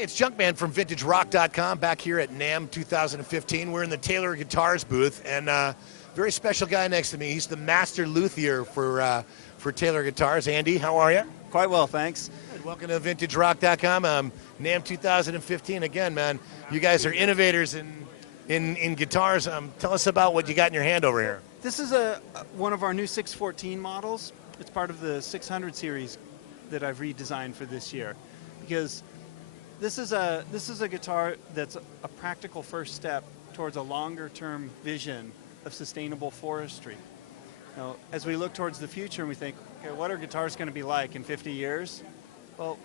Hey, it's Junkman from VintageRock.com back here at NAMM 2015. We're in the Taylor Guitars booth, and very special guy next to me. He's the master luthier for Taylor Guitars. Andy, how are you? Quite well, thanks. Good. Welcome to VintageRock.com. NAMM 2015. Again, man, you guys are innovators in guitars. Tell us about what you got in your hand over here. This is one of our new 614 models. It's part of the 600 series that I've redesigned for this year, because this is a guitar that's a practical first step towards a longer-term vision of sustainable forestry. Now, as we look towards the future and we think, okay, what are guitars going to be like in 50 years? Well,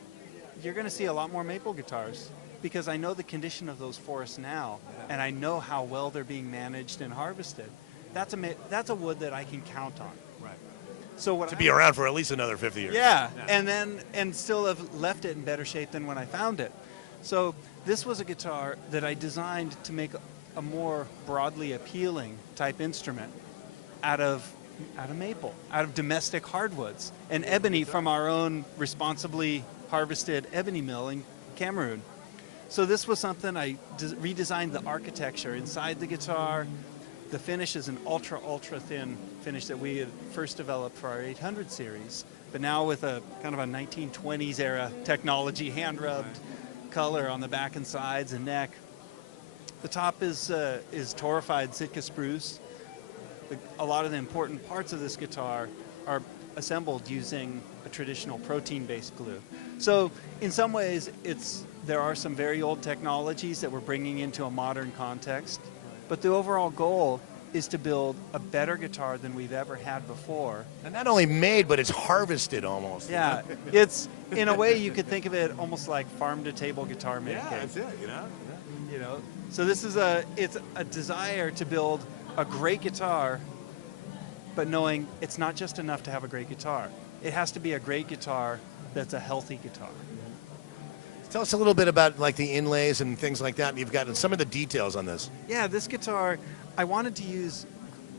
you're going to see a lot more maple guitars, because I know the condition of those forests now, and I know how well they're being managed and harvested. That's a wood that I can count on. Right. So to be around for at least another 50 years. Yeah, and still have left it in better shape than when I found it. So this was a guitar that I designed to make a more broadly appealing type instrument out of maple, out of domestic hardwoods, and ebony from our own responsibly harvested ebony mill in Cameroon. So this was something I redesigned the architecture inside the guitar. The finish is an ultra thin finish that we had first developed for our 800 series, but now with a kind of a 1920s era technology, hand rubbed color on the back and sides and neck. The top is torrefied Sitka spruce. A lot of the important parts of this guitar are assembled using a traditional protein-based glue. So in some ways, there are some very old technologies that we're bringing into a modern context, but the overall goal is to build a better guitar than we've ever had before. And not only made, but it's harvested almost. Yeah, it's, in a way, you could think of it almost like farm-to-table guitar making. Yeah, that's it, you know? Yeah. You know, so this is it's a desire to build a great guitar, but knowing it's not just enough to have a great guitar. It has to be a great guitar that's a healthy guitar. Tell us a little bit about like the inlays and things like that. You've gotten some of the details on this. Yeah, this guitar, I wanted to use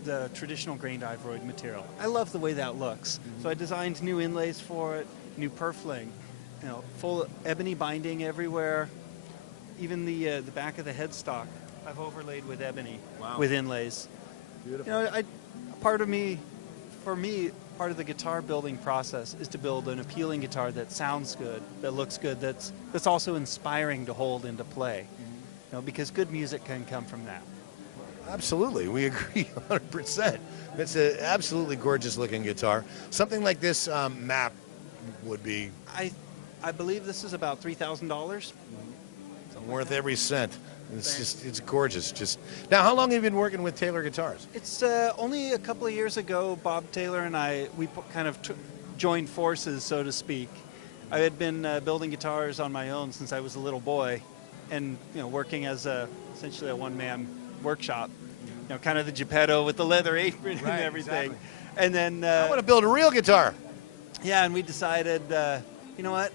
the traditional grained ivory material. I love the way that looks. So I designed new inlays for it, new purfling, you know, full ebony binding everywhere. Even the back of the headstock I've overlaid with ebony. Wow. With inlays. Beautiful. You know, for me, part of the guitar building process is to build an appealing guitar that sounds good, that looks good, that's also inspiring to hold and to play. You know, because good music can come from that. Absolutely, we agree 100%. It's an absolutely gorgeous looking guitar. Something like this map would be... I believe this is about $3,000. Worth every cent. It's gorgeous. Now, how long have you been working with Taylor Guitars? It's only a couple of years ago. Bob Taylor and we kind of joined forces, so to speak. I had been building guitars on my own since I was a little boy, and working as essentially a one-man workshop. Kind of the Geppetto with the leather apron and everything. Exactly. And then I want to build a real guitar. Yeah, and we decided, you know what?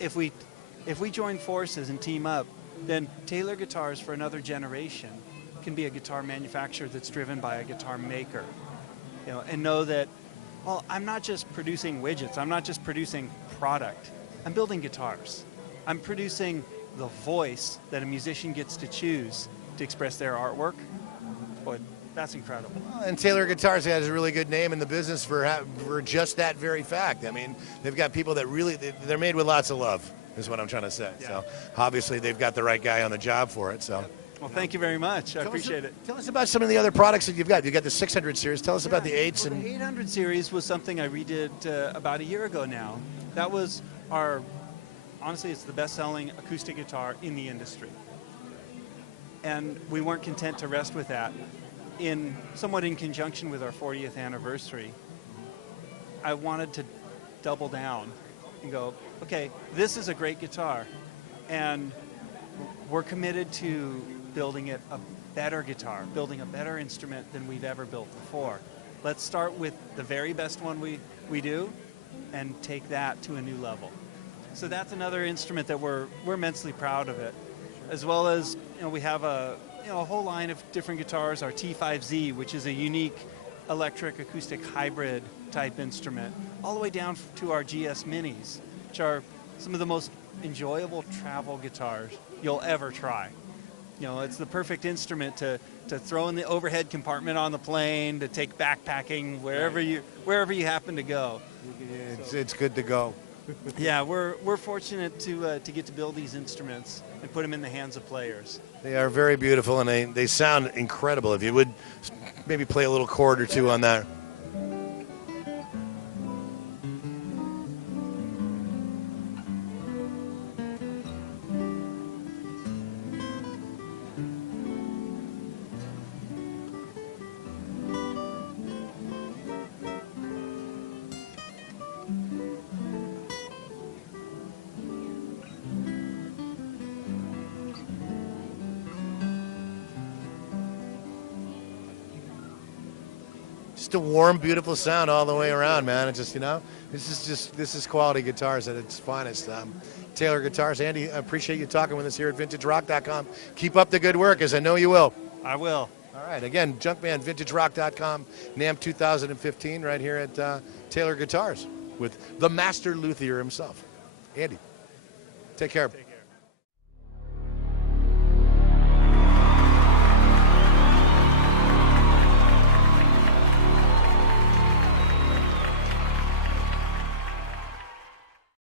If we join forces and team up, then Taylor Guitars for another generation can be a guitar manufacturer that's driven by a guitar maker. And know that, well, I'm not just producing widgets. I'm not just producing product. I'm building guitars. I'm producing the voice that a musician gets to choose to express their artwork. Boy, that's incredible. And Taylor Guitars has a really good name in the business for just that very fact. I mean, they've got people that really, they're made with lots of love, is what I'm trying to say. Yeah. So obviously they've got the right guy on the job for it. So. Well, thank you very much. I appreciate it. Tell us about some of the other products that you've got. You've got the 600 series. Tell us about the 8s. Well, the 800 series was something I redid about a year ago now. That was honestly, it's the best-selling acoustic guitar in the industry. And we weren't content to rest with that. Somewhat in conjunction with our 40th anniversary, I wanted to double down and go, okay, this is a great guitar, and we're committed to building it a better guitar, building a better instrument than we've ever built before. Let's start with the very best one we do and take that to a new level. So that's another instrument that we're immensely proud of it. As well as, we have a whole line of different guitars, our T5Z, which is a unique electric acoustic hybrid type instrument, all the way down to our GS Minis, which are some of the most enjoyable travel guitars you'll ever try. You know, it's the perfect instrument to throw in the overhead compartment on the plane, to take backpacking wherever you happen to go. It's good to go. Yeah, we're fortunate to get to build these instruments and put them in the hands of players. They are very beautiful, and they sound incredible. If you would maybe play a little chord or two on that. Just a warm, beautiful sound all the way around, man. It's just, you know, this is quality guitars at its finest. Taylor Guitars. Andy, I appreciate you talking with us here at VintageRock.com. Keep up the good work, as I know you will. I will. All right, again, Junkman, VintageRock.com, NAMM 2015, right here at Taylor Guitars with the master luthier himself. Andy, take care.